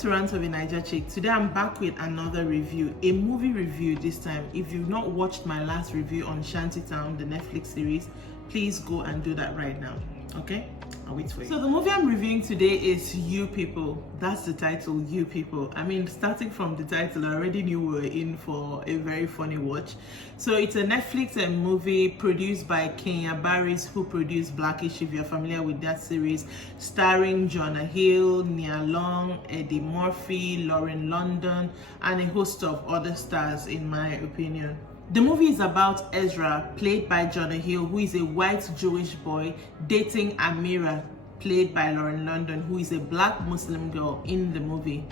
to Rants of a Naija Chic. Today I'm back with another review, a movie review this time. If you've not watched my last review on Shantytown, the Netflix series, please go and do that right now, okay? I'll wait for you. So the movie I'm reviewing today is You People. That's the title, You People. I mean, starting from the title, I already knew we were in for a very funny watch. So it's a Netflix movie produced by Kenya Barris, who produced Blackish, if you're familiar with that series, starring Jonah Hill, Nia Long, Eddie Murphy, Lauren London, and a host of other stars, in my opinion. The movie is about Ezra, played by Jonah Hill, who is a white Jewish boy, dating Amira, played by Lauren London, who is a black Muslim girl in the movie.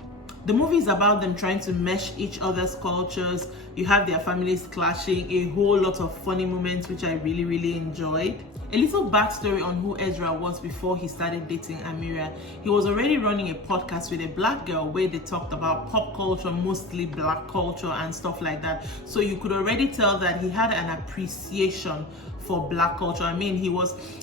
The movie is about them trying to mesh each other's cultures. You have their families clashing, a whole lot of funny moments, which I really enjoyed. A little backstory on who Ezra was before he started dating Amira. He was already running a podcast with a black girl where they talked about pop culture, mostly black culture and stuff like that. So you could already tell that he had an appreciation for black culture. I mean,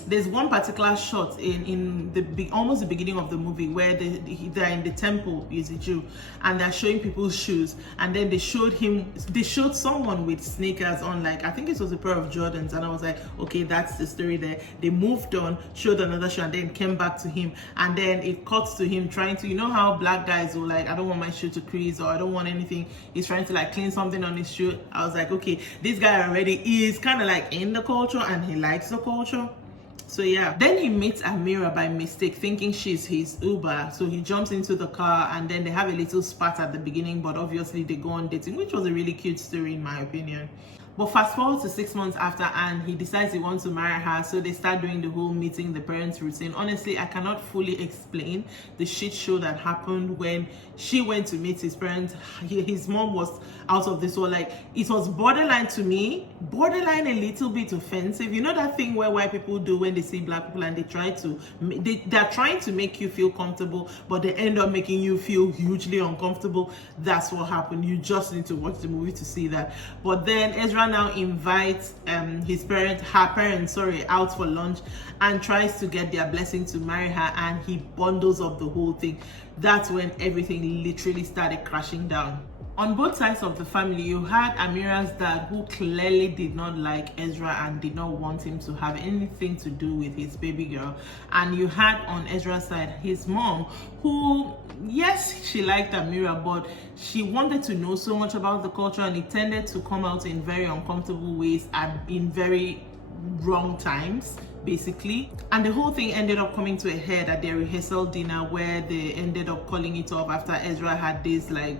there's one particular shot in almost the beginning of the movie where they're in the temple, he's a Jew, and they're showing people's shoes, and then they showed someone with sneakers on, like I think it was a pair of Jordans, and I was like, okay, that's the story there. They moved on, showed another shoe, and then came back to him, and then it cuts to him trying to, you know how black guys will like, I don't want my shoe to crease, or I don't want anything. He's trying to like clean something on his shoe. I was like, okay, this guy already is kind of like in the culture and he likes the culture. So yeah, then he meets Amira by mistake, thinking she's his Uber. So he jumps into the car, and then they have a little spat at the beginning, but obviously they go on dating, which was a really cute story in my opinion. But fast forward to 6 months after, and he decides he wants to marry her, so they start doing the whole meeting the parents routine. Honestly, I cannot fully explain the shit show that happened when she went to meet his parents. His mom was out of this world. Like, it was borderline to me, borderline a little bit offensive. You know that thing where white people do when they see black people and they're trying to make you feel comfortable, but they end up making you feel hugely uncomfortable. That's what happened. You just need to watch the movie to see that. But then Ezra now invites her parents out for lunch and tries to get their blessing to marry her, and he bundles up the whole thing. That's when everything literally started crashing down. On both sides of the family, you had Amira's dad, who clearly did not like Ezra and did not want him to have anything to do with his baby girl. And you had on Ezra's side his mom, who, yes, she liked Amira, but she wanted to know so much about the culture, and it tended to come out in very uncomfortable ways and in very wrong times, basically. And the whole thing ended up coming to a head at their rehearsal dinner, where they ended up calling it off after Ezra had this, like,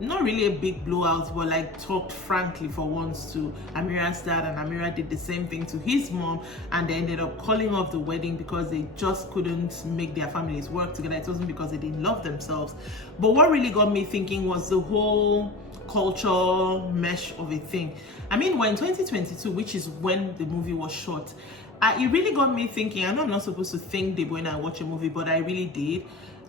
not really a big blowout, but like talked frankly for once to Amira's dad, and Amira did the same thing to his mom, and they ended up calling off the wedding because they just couldn't make their families work together. It wasn't because they didn't love themselves. But what really got me thinking was the whole culture mesh of a thing. I mean, we're in 2022, which is when the movie was shot. It really got me thinking. I know I'm not supposed to think that when I watch a movie, but I really did.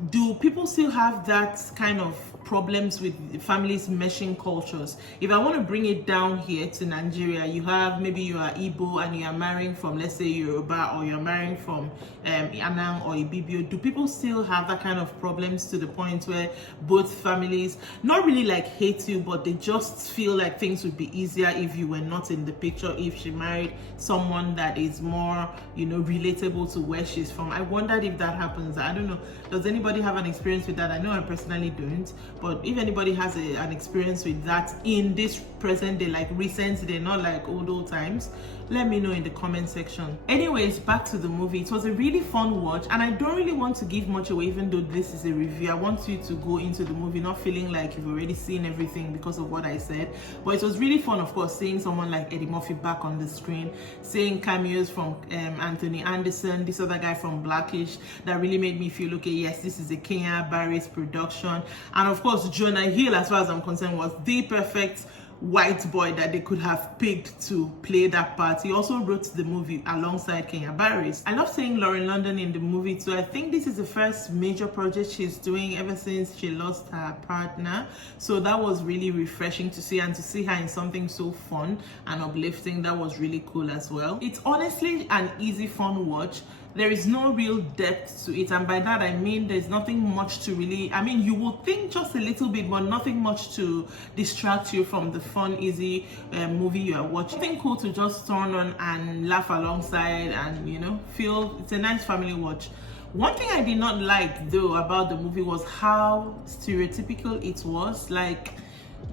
Do people still have that kind of problems with families meshing cultures? If I want to bring it down here to Nigeria, you have, maybe you are Igbo and you are marrying from, let's say, Yoruba, or you're marrying from Anang or Ibibio. Do people still have that kind of problems to the point where both families not really like hate you, but they just feel like things would be easier if you were not in the picture, if she married someone that is more, you know, relatable to where she's from? I wondered if that happens. I don't know. Does anybody have an experience with that? I know I personally don't, but if anybody has an experience with that in this present day, like recent day, not like old times, let me know in the comment section. Anyways, back to the movie. It was a really fun watch, and I don't really want to give much away, even though this is a review. I want you to go into the movie not feeling like you've already seen everything because of what I said. But it was really fun, of course, seeing someone like Eddie Murphy back on the screen, seeing cameos from Anthony Anderson, this other guy from Blackish, that really made me feel, okay, yes, this is a Kenya Barris production. And of course, Jonah Hill, as far as I'm concerned, was the perfect white boy that they could have picked to play that part. He also wrote the movie alongside Kenya Barris. I love seeing Lauren London in the movie too. I think this is the first major project she's doing ever since she lost her partner. So that was really refreshing to see, and to see her in something so fun and uplifting, that was really cool as well. It's honestly an easy, fun watch. there is no real depth to it, and by that I mean there's nothing much to really, I mean, you will think just a little bit, but nothing much to distract you from the fun, easy movie you are watching. Something cool to just turn on and laugh alongside, and you know, feel it's a nice family watch. One thing I did not like though about the movie was how stereotypical it was. Like,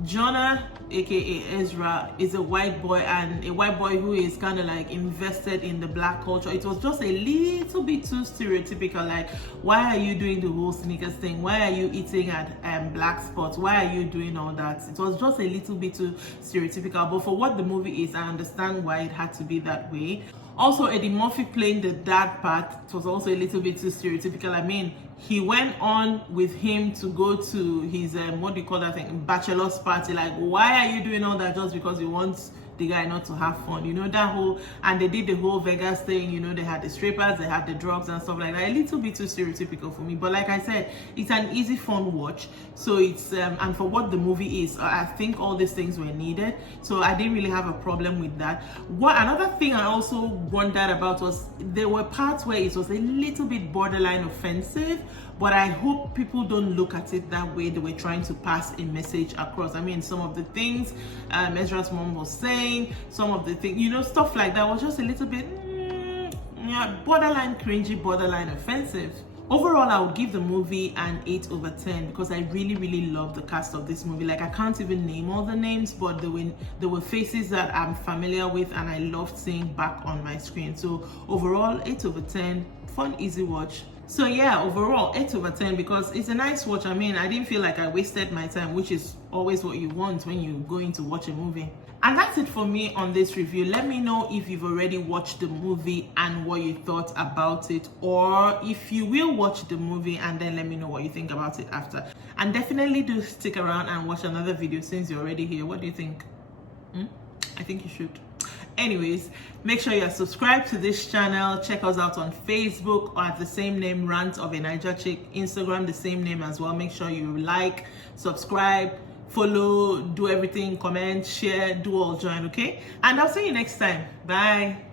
Jonah, aka Ezra, is a white boy, and a white boy who is kind of like invested in the black culture. It was just a little bit too stereotypical. Like, why are you doing the whole sneakers thing? Why are you eating at black spots? Why are you doing all that? It was just a little bit too stereotypical, but for what the movie is, I understand why it had to be that way. Also, Eddie Murphy playing the dad part, it was also a little bit too stereotypical. I mean, he went on with him to go to his what do you call that thing, bachelor's party. Like, why are you doing all that just because you want the guy not to have fun? You know, that whole, and they did the whole Vegas thing, you know, they had the strippers, they had the drugs and stuff like that. A little bit too stereotypical for me, but like I said, it's an easy fun watch. So it's and for what the movie is, I think all these things were needed, so I didn't really have a problem with that. What another thing I also wondered about was there were parts where it was a little bit borderline offensive, but I hope people don't look at it that way. They were trying to pass a message across. I mean, some of the things Ezra's mom was saying, some of the things, you know, stuff like that was just a little bit yeah, borderline cringy, borderline offensive. Overall, I would give the movie an 8/10 because I really love the cast of this movie. Like, I can't even name all the names, but there were faces that I'm familiar with and I loved seeing back on my screen. So overall, 8/10, fun, easy watch. So yeah, overall 8/10 because it's a nice watch. I mean, I didn't feel like I wasted my time, which is always what you want when you go in to watch a movie. And that's it for me on this review. Let me know if you've already watched the movie and what you thought about it, or if you will watch the movie and then let me know what you think about it after. And definitely do stick around and watch another video since you're already here. What do you think? I think you should. Anyways, make sure you're subscribed to this channel. Check us out on Facebook at the same name, Rants of a Naija Chick. Instagram, the same name as well. Make sure you like, subscribe, follow, do everything, comment, share, do all join, okay? And I'll see you next time. Bye.